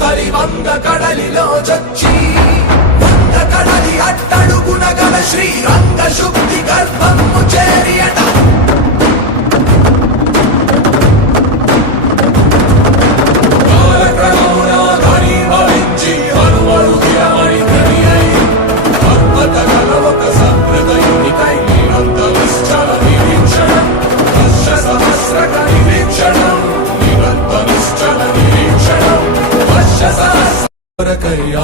స్థలి వంగ కడలిలో చొచ్చి వంగ కడలి అట్టడుగున గల శ్రీరంగ శుద్ధి గర్భము చేరియట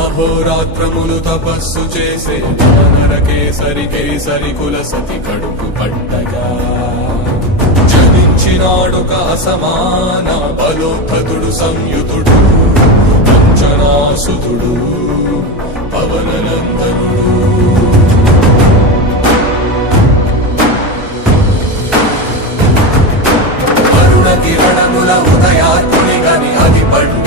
అహోరాత్రములు తపస్సు చేసే వానర కేసరి కుల సతి కడుపు పట్టగా జనించినాడొక అసమాన బలోద్ధతుడు సంయుతుడు అంజనాసుతుడు పవననందనుడు అరుణ కిరణముల ఉదయాత్ముని గని అది పండు